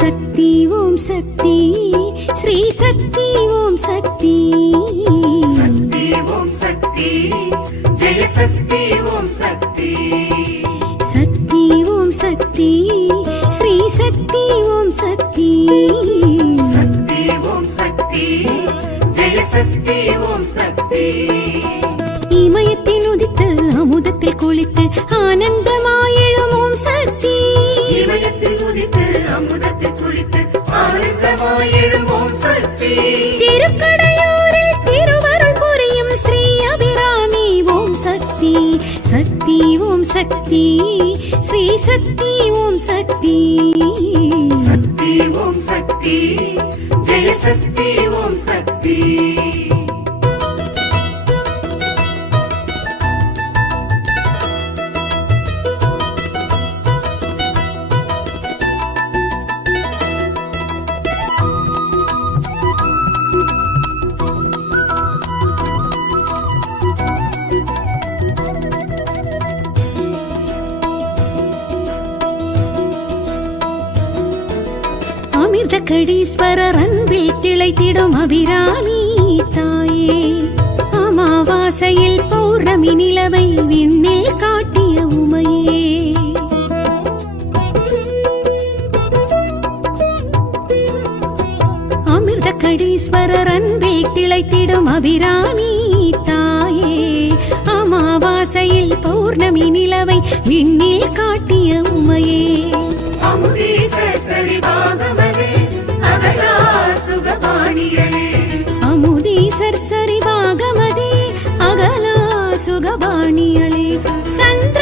சக்தி ஓம் சக்தி. ஸ்ரீ சக்தி ஓம் சக்தி. சக்தி ஓம் சக்தி. ஜெய சக்தி ஓம் சக்தி. சக்தி ஓம் சக்தி. ஸ்ரீ சக்தி ஓம் சக்தி. சக்தி ஓம் சக்தி. ஜெய சக்தி ஓம் சக்தி. திருக்கடையூரில் திருவருள் புரியும் ஸ்ரீ அபிராமி ஓம் சக்தி சக்தி ஓம் சக்தி. ஸ்ரீ சக்தி அமிர்த கடீஸ்வரர் அன்பில் திளைத்திடும் அபிராமி தாயே. அமாவாசையில் பௌர்ணமி நிலவை விண்ணில் காட்டிய உமையே. அமிர்த கடீஸ்வரர் அன்பில் திளைத்திடும் அபிராமி தாயே. அமாவாசையில் பௌர்ணமி நிலவை விண்ணில் காட்டிய உமையே. அமுதீச சரிபாகமதே சுகபாணியளே சந்த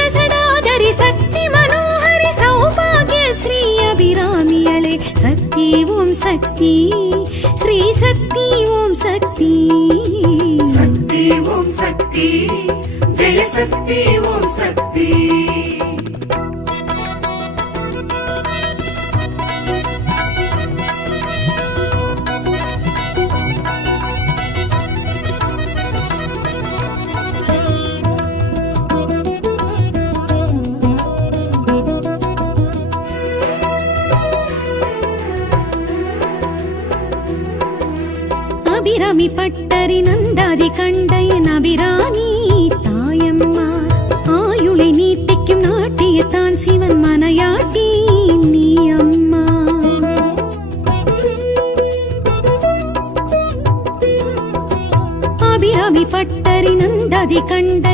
பட்டரி நந்தாதி கண்டைய நபிராணி தாயம்மா ஆயுளை நீட்டிக்கும் நாட்டியத்தான் சிவன் மனையாட்டி நீ அம்மா. அபிராமி பட்டரி நந்தாதி கண்ட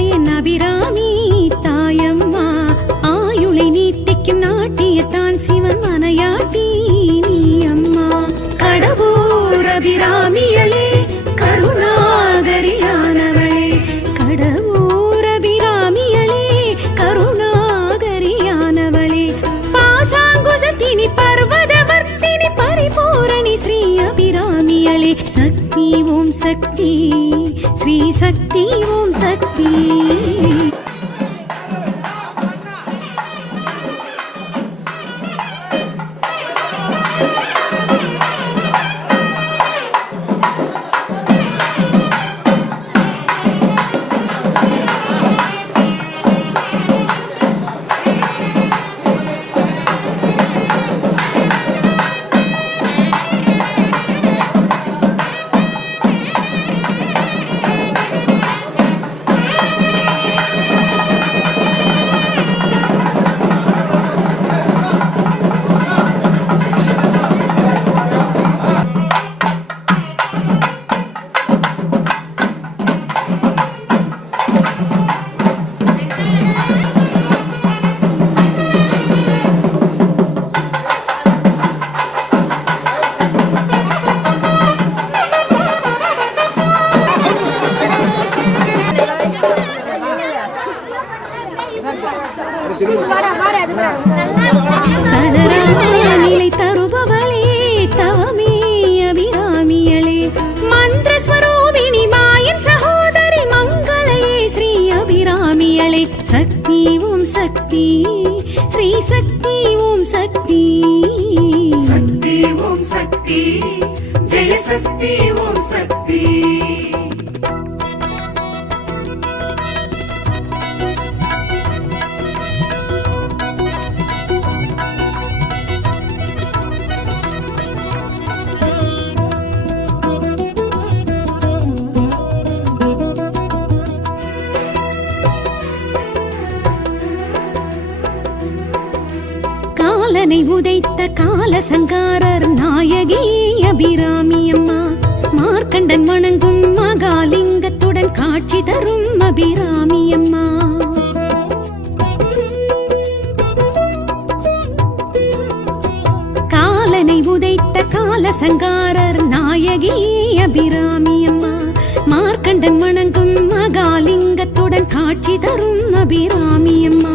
சக்தி ஓம் சக்தி. ஸ்ரீ சக்தி ஓம் சக்தி. சக்தி ஓம் சக்தி. காலனை உதைத்த கால சங்காரர் நாயகி அபிராமி கண்டன் வணங்கும் மகாலிங்கத்துடன் காட்சி தரும் அபிராமி அம்மா காலனை உதைத்த கால சங்காரர் நாயகி அபிராமி அம்மா மார்க்கண்டன் வணங்கும் மகாலிங்கத்துடன் காட்சி தரும் அபிராமி அம்மா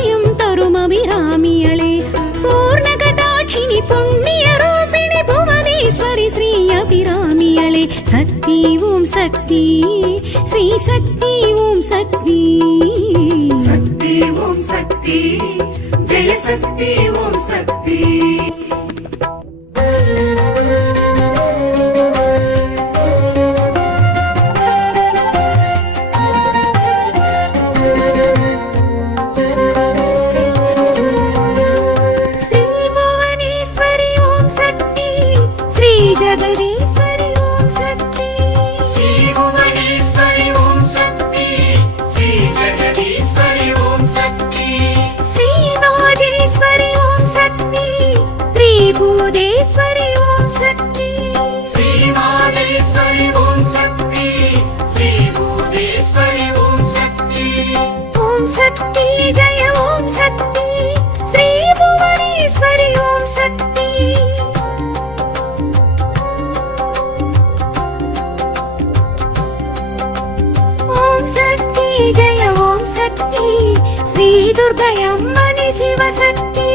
అభయం తరుమ విరామియళే పూర్ణకటాక్షిని పుణ్య రూపిణి భువనేశ్వరి శ్రీ అభిరామియళే శక్తి ఓం శక్తి శ్రీ శక్తి ఓం శక్తి శక్తి ఓం శక్తి జయ శక్తి ఓం శక్తి ஜெகதீஸ்வரி ஓம் சக்தி ஸ்ரீ புவனேஸ்வரி ஓம் சக்தி ஸ்ரீ ஜெகதீஸ்வரி ஓம் சக்தி ஸ்ரீ நாகேஸ்வரி ஓம் சக்தி त्रिभुवनेश्वरि ॐ शक्ति श्रीमादेश्वरि ॐ शक्ति श्रीभुवनेश्वरि ॐ शक्ति ॐ शक्ति जय శ్రీ దుర్గయమ్మని శివశక్తి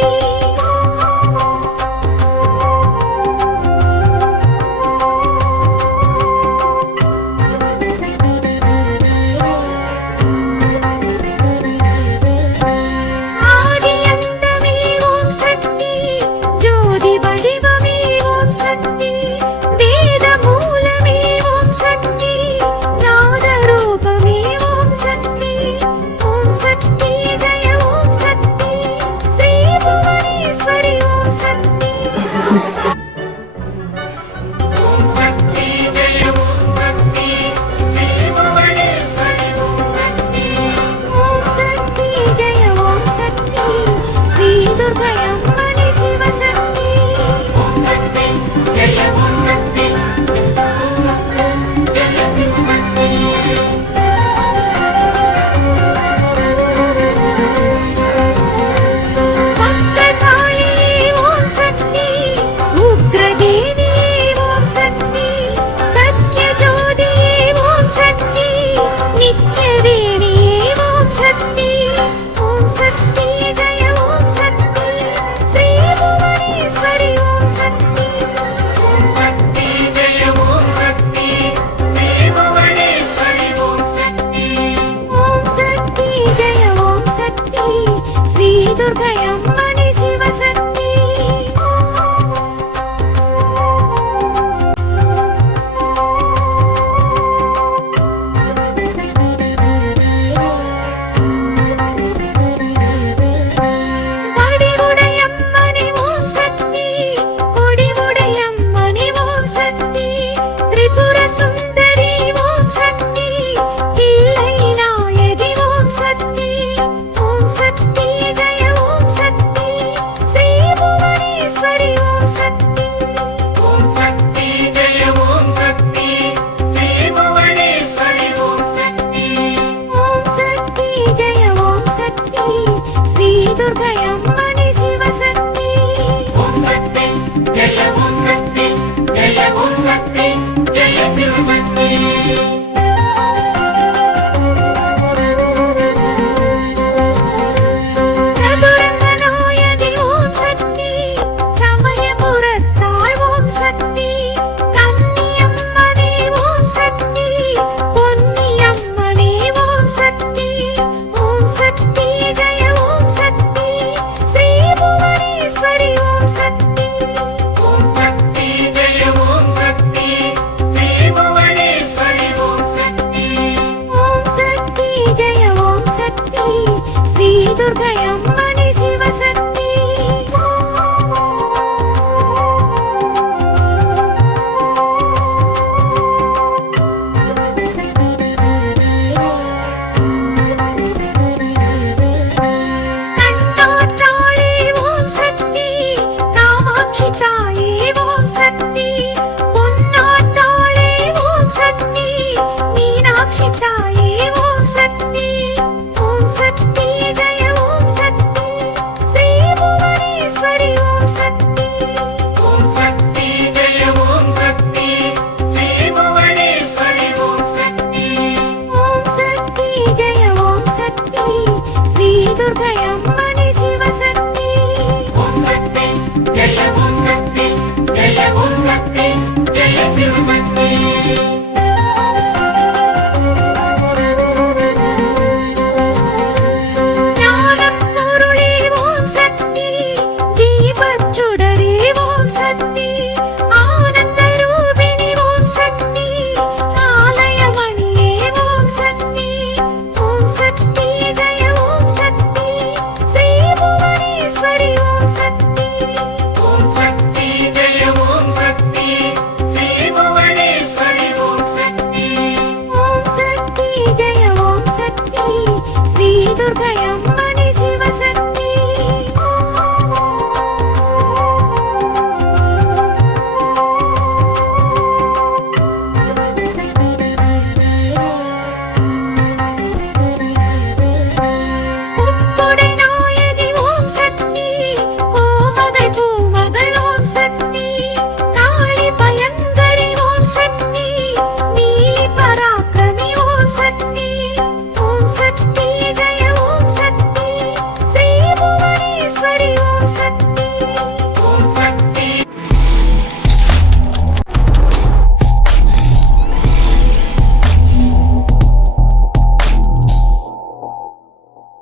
ஸ்ரீ